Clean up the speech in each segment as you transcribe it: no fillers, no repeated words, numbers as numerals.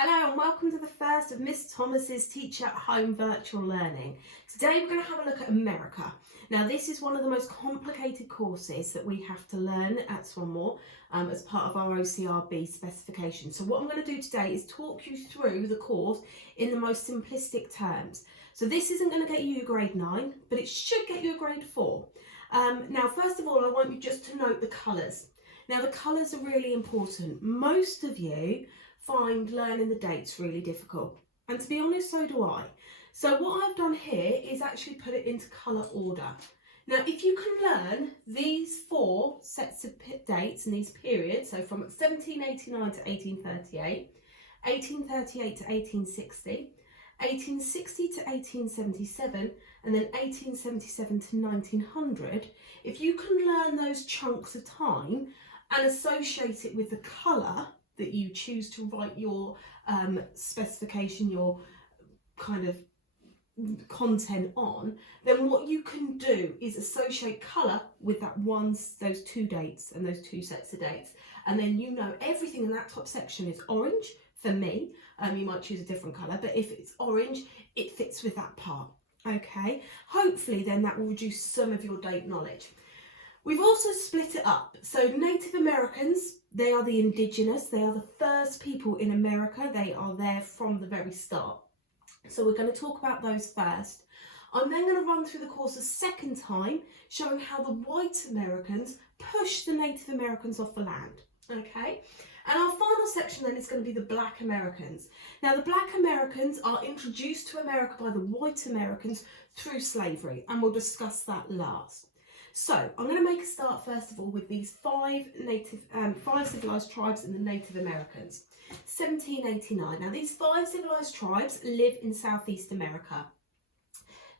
Hello and welcome to the first of Miss Thomas's Teach at Home Virtual Learning. Today we're going to have a look at America. Now this is one of the most complicated courses that we have to learn at Swanmore as part of our OCRB specification. So what I'm going to do today is talk you through the course in the most simplistic terms. So this isn't going to get you a grade 9, but it should get you a grade 4. Now first of all I want you just to note the colours. Now the colours are really important. Most of you find learning the dates really difficult, and to be honest, so do I. So what I've done here is actually put it into colour order. Now if you can learn these four sets of dates and these periods, so from 1789 to 1838, 1838 to 1860, 1860 to 1877, and then 1877 to 1900, if you can learn those chunks of time and associate it with the colour that you choose to write your specification, your kind of content on, then what you can do is associate colour with those two dates and those two sets of dates, and then you know everything in that top section is orange for me. You might choose a different colour, but if it's orange, it fits with that part. Okay, hopefully then that will reduce some of your date knowledge. We've also split it up. So Native Americans, they are the indigenous, they are the first people in America, they are there from the very start. So we're going to talk about those first. I'm then going to run through the course a second time, showing how the white Americans pushed the Native Americans off the land. Okay, and our final section then is going to be the Black Americans. Now the Black Americans are introduced to America by the white Americans through slavery, and we'll discuss that last. So I'm going to make a start first of all with these five civilized tribes in the Native Americans. 1789. Now these five civilized tribes live in Southeast America.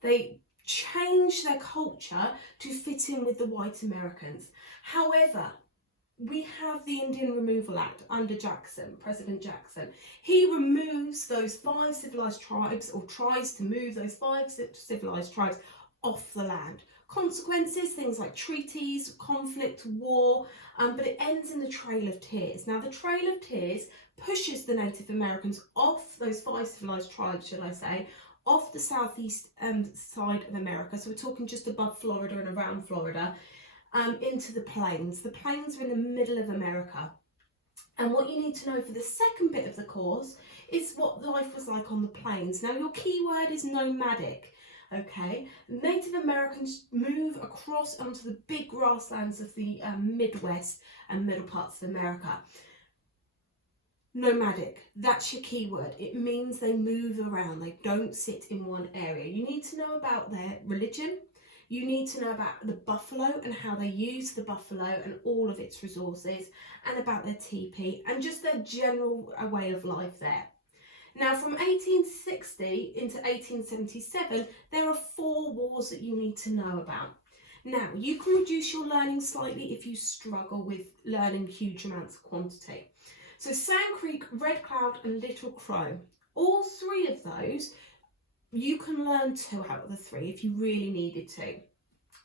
They change their culture to fit in with the white Americans. However, we have the Indian Removal Act under Jackson, President Jackson. He removes those five civilized tribes, or tries to move those five civilized tribes off the land. Consequences, things like treaties, conflict, war, but it ends in the Trail of Tears. Now the Trail of Tears pushes the Native Americans off those five civilized tribes, should I say, off the southeast side of America. So we're talking just above Florida and around Florida, into the plains. The plains are in the middle of America. And what you need to know for the second bit of the course is what life was like on the plains. Now your key word is nomadic. Okay, Native Americans move across onto the big grasslands of the Midwest and middle parts of America. Nomadic, that's your key word. It means they move around, they don't sit in one area. You need to know about their religion. You need to know about the buffalo and how they use the buffalo and all of its resources, and about their teepee and just their general way of life there. Now from 1860 into 1877, there are 4 wars that you need to know about. Now you can reduce your learning slightly if you struggle with learning huge amounts of quantity. So Sand Creek, Red Cloud and Little Crow, all 3 of those, you can learn 2 out of the 3 if you really needed to.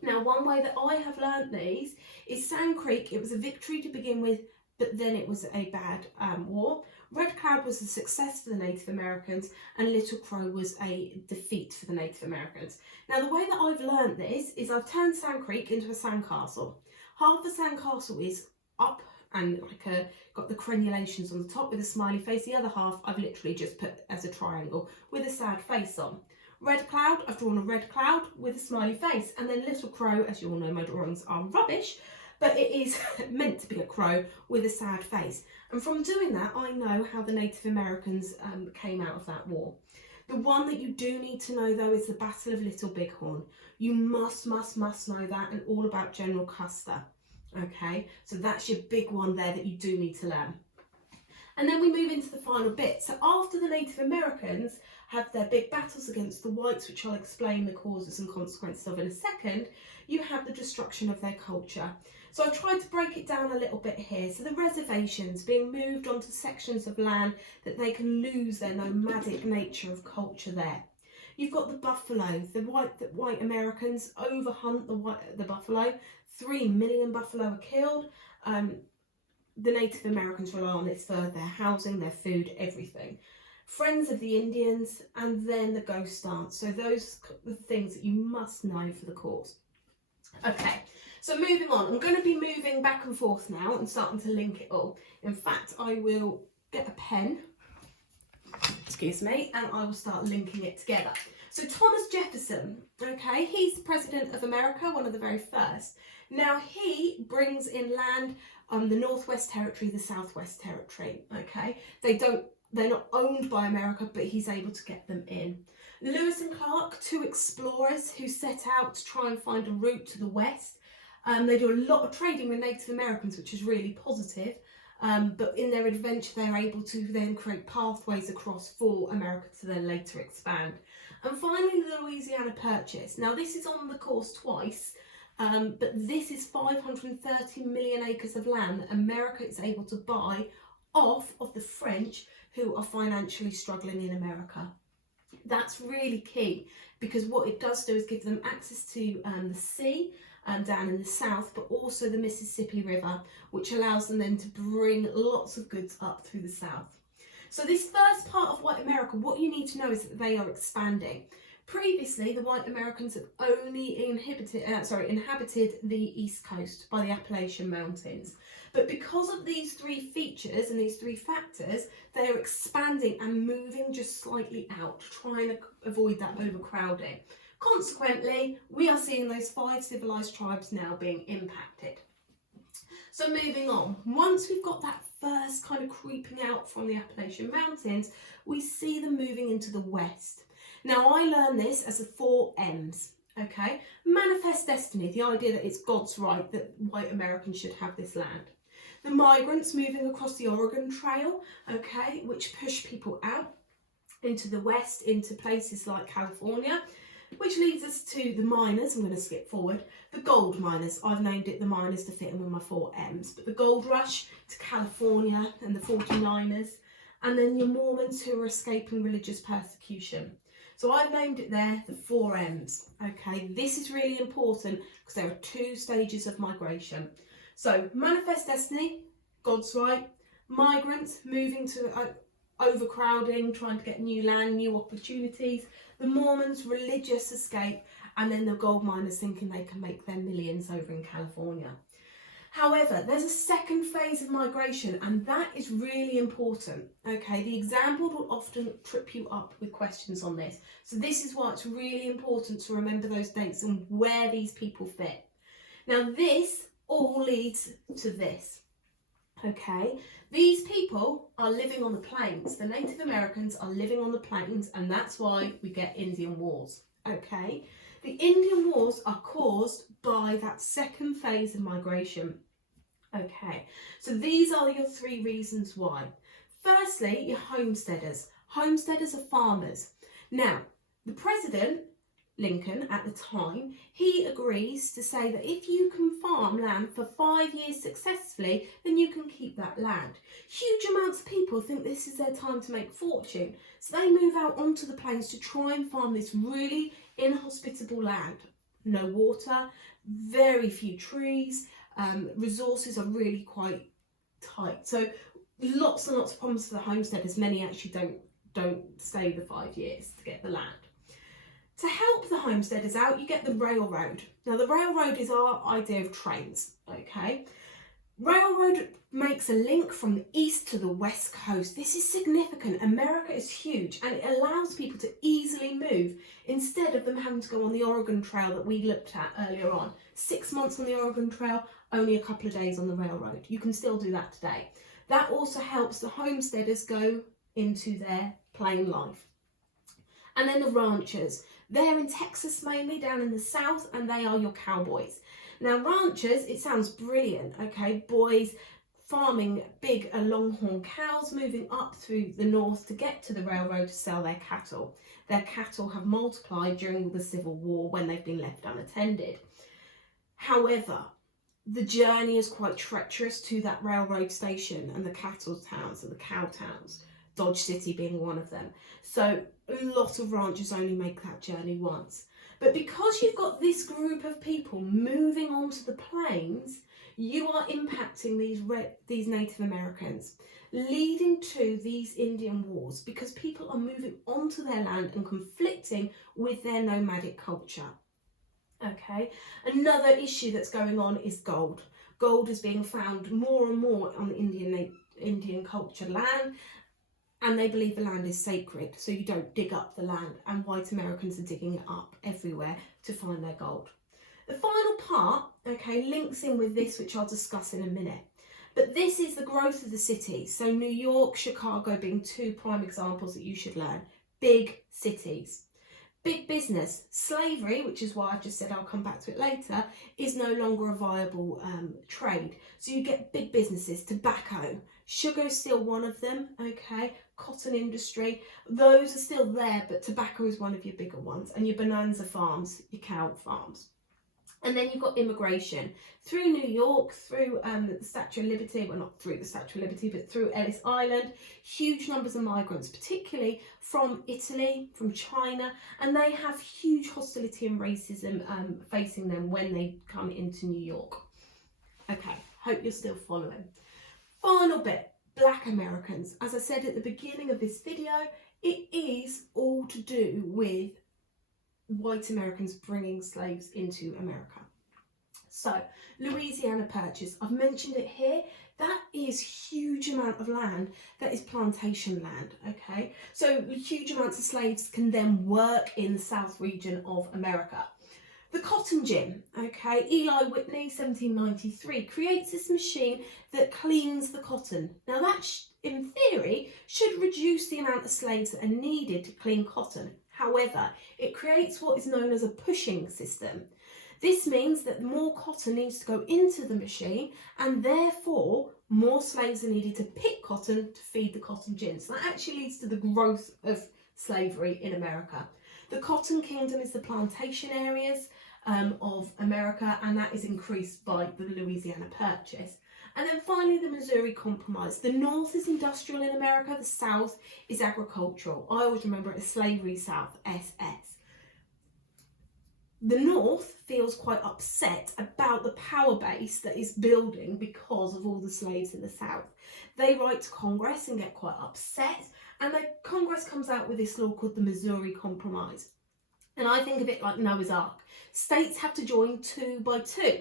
Now one way that I have learned these is Sand Creek, it was a victory to begin with, but then it was a bad war. Red Cloud was a success for the Native Americans, and Little Crow was a defeat for the Native Americans. Now the way that I've learned this is I've turned Sand Creek into a sandcastle. Half the sandcastle is up and got the crenulations on the top with a smiley face. The other half I've literally just put as a triangle with a sad face on. Red Cloud, I've drawn a red cloud with a smiley face, and then Little Crow, as you all know my drawings are rubbish, but it is meant to be a crow with a sad face. And from doing that, I know how the Native Americans came out of that war. The one that you do need to know though is the Battle of Little Bighorn. You must know that, and all about General Custer. Okay, so that's your big one there that you do need to learn. And then we move into the final bit. So after the Native Americans have their big battles against the whites, which I'll explain the causes and consequences of in a second, you have the destruction of their culture. So I tried to break it down a little bit here. So the reservations being moved onto sections of land that they can lose their nomadic nature of culture there. You've got the buffalo. The white Americans overhunt the buffalo. 3 million buffalo are killed. the Native Americans rely on this for their housing, their food, everything. Friends of the Indians, and then the ghost dance. So those are the things that you must know for the course. Okay, so moving on. I'm going to be moving back and forth now and starting to link it all. In fact, I will get a pen, excuse me, and I will start linking it together. So Thomas Jefferson, okay, he's the President of America, one of the very first. Now he brings in land on the Northwest Territory, the Southwest Territory, okay. They're not owned by America, but he's able to get them in. Lewis and Clark, two explorers who set out to try and find a route to the west. They do a lot of trading with Native Americans, which is really positive. But in their adventure, they're able to then create pathways across for America to then later expand. And finally, the Louisiana Purchase. Now, this is on the course twice, but this is 530 million acres of land that America is able to buy off of the French, who are financially struggling in America. That's really key, because what it does do is give them access to the sea down in the south, but also the Mississippi River, which allows them then to bring lots of goods up through the south. So this first part of white America, what you need to know is that they are expanding. Previously, the white Americans had only inhabited the east coast by the Appalachian Mountains. But because of these three features and these three factors, they are expanding and moving just slightly out to try and avoid that overcrowding. Consequently, we are seeing those 5 civilized tribes now being impacted. So moving on, once we've got that first kind of creeping out from the Appalachian Mountains, we see them moving into the west. Now, I learned this as the 4 M's, okay? Manifest destiny, the idea that it's God's right that white Americans should have this land. The migrants moving across the Oregon Trail, okay, which push people out into the west, into places like California, which leads us to the miners. I'm going to skip forward. The gold miners. I've named it the miners to fit in with my 4 M's. But the gold rush to California and the 49ers. And then your Mormons who are escaping religious persecution. So I've named it there the 4 M's. Okay, this is really important because there are 2 stages of migration. So manifest destiny, God's right. Migrants moving to overcrowding, trying to get new land, new opportunities. The Mormons, religious escape, and then the gold miners thinking they can make their millions over in California. However, there's a second phase of migration, and that is really important. Okay, the exam board will often trip you up with questions on this. So this is why it's really important to remember those dates and where these people fit. Now, this all leads to this. Okay, these people are living on the plains. The Native Americans are living on the plains, and that's why we get Indian wars. Okay, the Indian wars are caused by that second phase of migration. Okay, so these are your 3 reasons why. Firstly, your homesteaders. Homesteaders are farmers. Now, the president, Lincoln, at the time, he agrees to say that if you can farm land for 5 years successfully, then you can keep that land. Huge amounts of people think this is their time to make fortune. So they move out onto the plains to try and farm this really inhospitable land. No water, very few trees, resources are really quite tight. So lots and lots of problems for the homesteaders. Many actually don't stay the 5 years to get the land. To help the homesteaders out, you get the railroad. Now, the railroad is our idea of trains, okay? Railroad makes a link from the east to the west coast. This is significant. America is huge, and it allows people to easily move instead of them having to go on the Oregon Trail that we looked at earlier on. 6 months on the Oregon Trail, only a couple of days on the railroad. You can still do that today. That also helps the homesteaders go into their plain life. And then the ranchers. They're in Texas mainly, down in the south, and they are your cowboys. Now, ranchers, it sounds brilliant, okay? Boys farming big longhorn cows, moving up through the north to get to the railroad to sell their cattle. Their cattle have multiplied during the Civil War when they've been left unattended. However, the journey is quite treacherous to that railroad station and the cattle towns and the cow towns, Dodge City being one of them. So a lot of ranchers only make that journey once. But because you've got this group of people moving onto the plains, you are impacting these Native Americans, leading to these Indian wars because people are moving onto their land and conflicting with their nomadic culture. Okay, another issue that's going on is gold. Gold is being found more and more on Indian culture land, and they believe the land is sacred, so you don't dig up the land, and white Americans are digging it up everywhere to find their gold. The final part, okay, links in with this, which I'll discuss in a minute. But this is the growth of the city. So New York, Chicago being two prime examples that you should learn. Big cities. Big business. Slavery, which is why I've just said I'll come back to it later, is no longer a viable trade. So you get big businesses. Tobacco. Sugar is still one of them, okay. Cotton industry. Those are still there, but tobacco is one of your bigger ones. And your bonanza farms, your cow farms. And then you've got immigration through New York, through the Statue of Liberty, well not through the Statue of Liberty, but through Ellis Island, huge numbers of migrants, particularly from Italy, from China, and they have huge hostility and racism facing them when they come into New York. Okay, hope you're still following. Final bit, Black Americans. As I said at the beginning of this video, it is all to do with white Americans bringing slaves into America. So, Louisiana Purchase, I've mentioned it here. That is huge amount of land that is plantation land, okay? So huge amounts of slaves can then work in the South region of America. The cotton gin, okay, Eli Whitney, 1793, creates this machine that cleans the cotton. Now that, in theory, should reduce the amount of slaves that are needed to clean cotton. However, it creates what is known as a pushing system. This means that more cotton needs to go into the machine, and therefore more slaves are needed to pick cotton to feed the cotton gin. So that actually leads to the growth of slavery in America. The Cotton Kingdom is the plantation areas of America, and that is increased by the Louisiana Purchase. And then finally, the Missouri Compromise. The North is industrial in America, the South is agricultural. I always remember it as Slavery South, SS. The North feels quite upset about the power base that is building because of all the slaves in the South. They write to Congress and get quite upset, and the Congress comes out with this law called the Missouri Compromise. And I think of it like Noah's Ark. States have to join 2 by 2.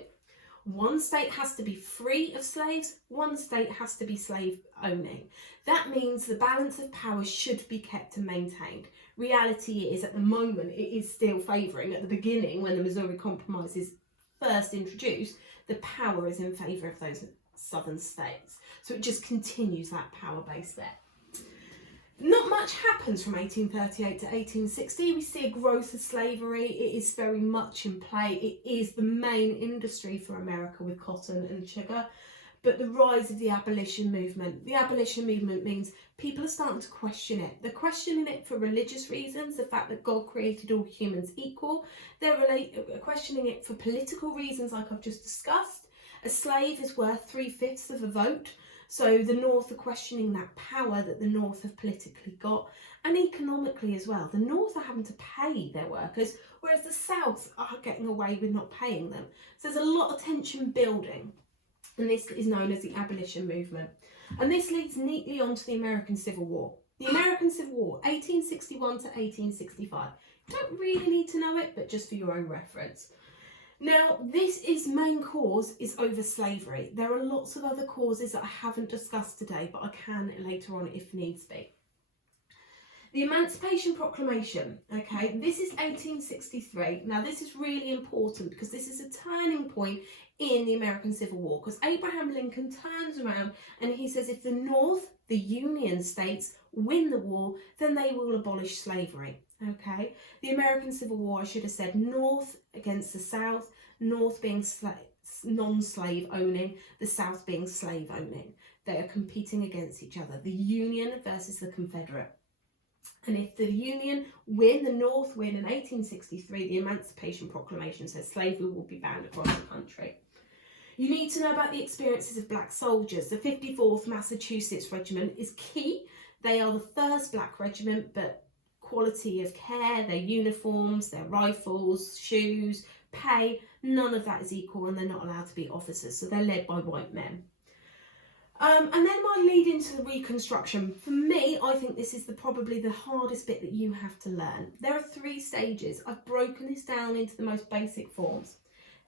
One state has to be free of slaves, one state has to be slave owning. That means the balance of power should be kept and maintained. Reality is, at the moment, it is still favouring. At the beginning, when the Missouri Compromise is first introduced, the power is in favour of those southern states. So it just continues that power base there. Not much happens from 1838 to 1860. We see a growth of slavery. It is very much in play. It is the main industry for America with cotton and sugar. But the rise of the abolition movement. The abolition movement means people are starting to question it. They're questioning it for religious reasons, the fact that God created all humans equal. They're questioning it for political reasons, like I've just discussed. A slave is worth 3/5 of a vote. So the North are questioning that power that the North have politically got, and economically as well. The North are having to pay their workers, whereas the South are getting away with not paying them. So there's a lot of tension building, and this is known as the abolition movement. And this leads neatly on to the American Civil War. The American Civil War, 1861 to 1865. You don't really need to know it, but just for your own reference. Now, this main cause is over slavery. There are lots of other causes that I haven't discussed today, but I can later on if needs be. The Emancipation Proclamation, okay, this is 1863. Now, this is really important because this is a turning point in the American Civil War, because Abraham Lincoln turns around and he says if the North, the Union states, win the war, then they will abolish slavery. Okay, the American Civil War, I should have said North against the South, North being non-slave owning, the South being slave owning. They are competing against each other, the Union versus the Confederate. And if the Union win, the North win in 1863, the Emancipation Proclamation says slavery will be banned across the country. You need to know about the experiences of black soldiers. The 54th Massachusetts Regiment is key. They are the first black regiment, but quality of care, their uniforms, their rifles, shoes, pay, None of that is equal, and they're not allowed to be officers, so they're led by white men. And then my lead into the Reconstruction. For me, I think this is probably the hardest bit that you have to learn. There are 3 stages. I've broken this down into the most basic forms.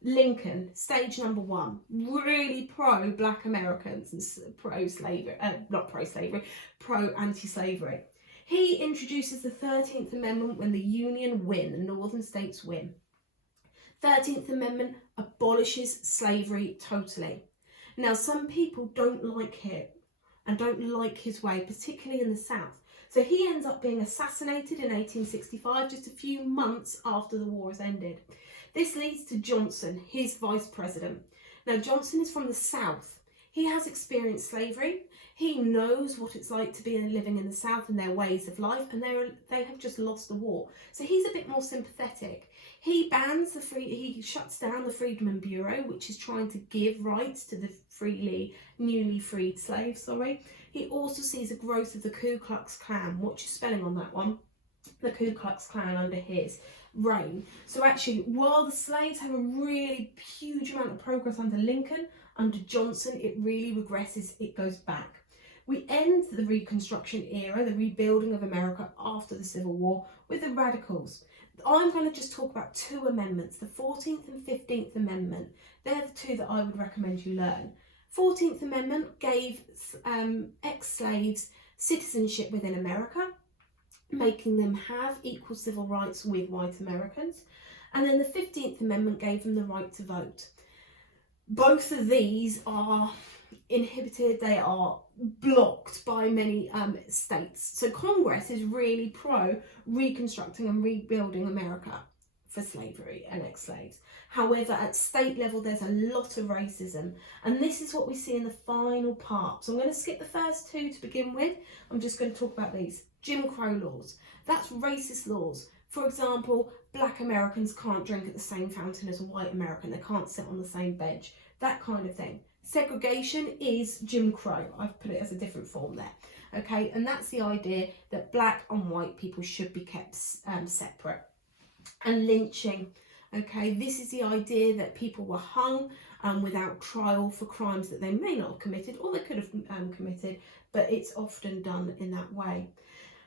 Lincoln, stage number 1, really pro-Black Americans and pro-slavery, not pro-slavery, pro-anti-slavery. He introduces the 13th Amendment when the Union win, the northern states win. 13th Amendment abolishes slavery totally. Now, some people don't like him and don't like his way, particularly in the South. So he ends up being assassinated in 1865, just a few months after the war has ended. This leads to Johnson, his vice president. Now, Johnson is from the South. He has experienced slavery. He knows what it's like to be living in the South and their ways of life, and they have just lost the war. So he's a bit more sympathetic. He he shuts down the Freedmen Bureau, which is trying to give rights to the newly freed slaves, He also sees a growth of the Ku Klux Klan. What's your spelling on that one? The Ku Klux Klan under his reign. So actually, while the slaves have a really huge amount of progress under Lincoln, under Johnson, it really regresses, it goes back. We end the Reconstruction era, the rebuilding of America after the Civil War, with the Radicals. I'm going to just talk about 2 amendments, the 14th and 15th Amendment. They're the 2 that I would recommend you learn. 14th Amendment gave ex-slaves citizenship within America, making them have equal civil rights with white Americans. And then the 15th Amendment gave them the right to vote. Both of these are inhibited, they are blocked by many states. So Congress is really pro reconstructing and rebuilding America for slavery and ex-slaves. However, at state level, there's a lot of racism, and this is what we see in the final part. So I'm going to skip the first 2 to begin with. I'm just going to talk about these. Jim Crow laws. That's racist laws. For example, Black Americans can't drink at the same fountain as a white American. They can't sit on the same bench. That kind of thing. Segregation is Jim Crow. I've put it as a different form there. Okay, and that's the idea that black and white people should be kept separate. And lynching. Okay, this is the idea that people were hung without trial for crimes that they may not have committed, or they could have committed, but it's often done in that way.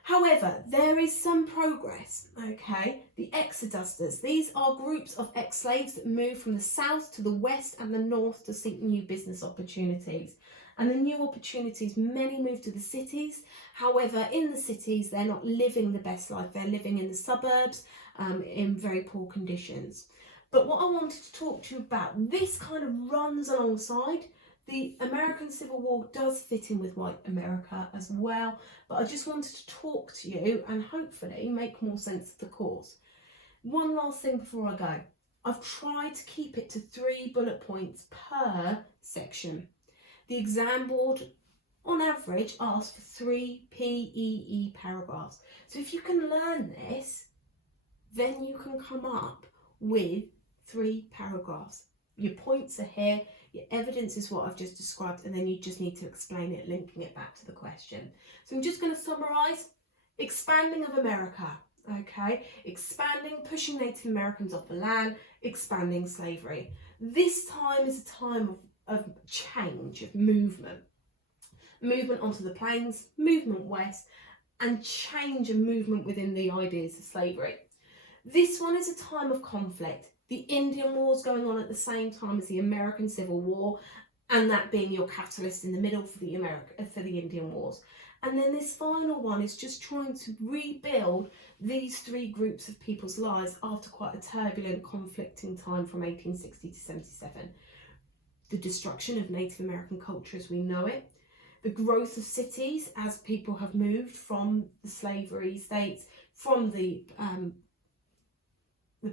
However, there is some progress, okay? The exodusters, these are groups of ex-slaves that move from the south to the west and the north to seek new business opportunities. And the new opportunities, many move to the cities. However, in the cities, they're not living the best life. They're living in the suburbs in very poor conditions. But what I wanted to talk to you about, this kind of runs alongside. The American Civil War does fit in with white America as well, but I just wanted to talk to you and hopefully make more sense of the course. One last thing before I go. I've tried to keep it to 3 bullet points per section. The exam board, on average, asks for 3 PEE paragraphs. So if you can learn this, then you can come up with 3 paragraphs. Your points are here. Your evidence is what I've just described, and then you just need to explain it, linking it back to the question. So I'm just going to summarise. Expanding of America, okay? Expanding, pushing Native Americans off the land, expanding slavery. This time is a time of change, of movement. Movement onto the plains, movement west, and change and movement within the ideas of slavery. This one is a time of conflict. The Indian Wars going on at the same time as the American Civil War, and that being your catalyst in the middle for the Indian Wars. And then this final one is just trying to rebuild these 3 groups of people's lives after quite a turbulent, conflicting time from 1860 to 77. The destruction of Native American culture as we know it, the growth of cities as people have moved from the slavery states, from the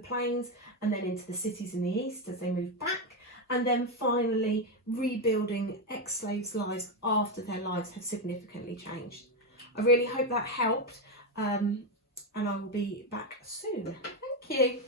plains, and then into the cities in the east as they move back, and then finally rebuilding ex-slaves' lives after their lives have significantly changed. I really hope that helped, and I will be back soon. Thank you.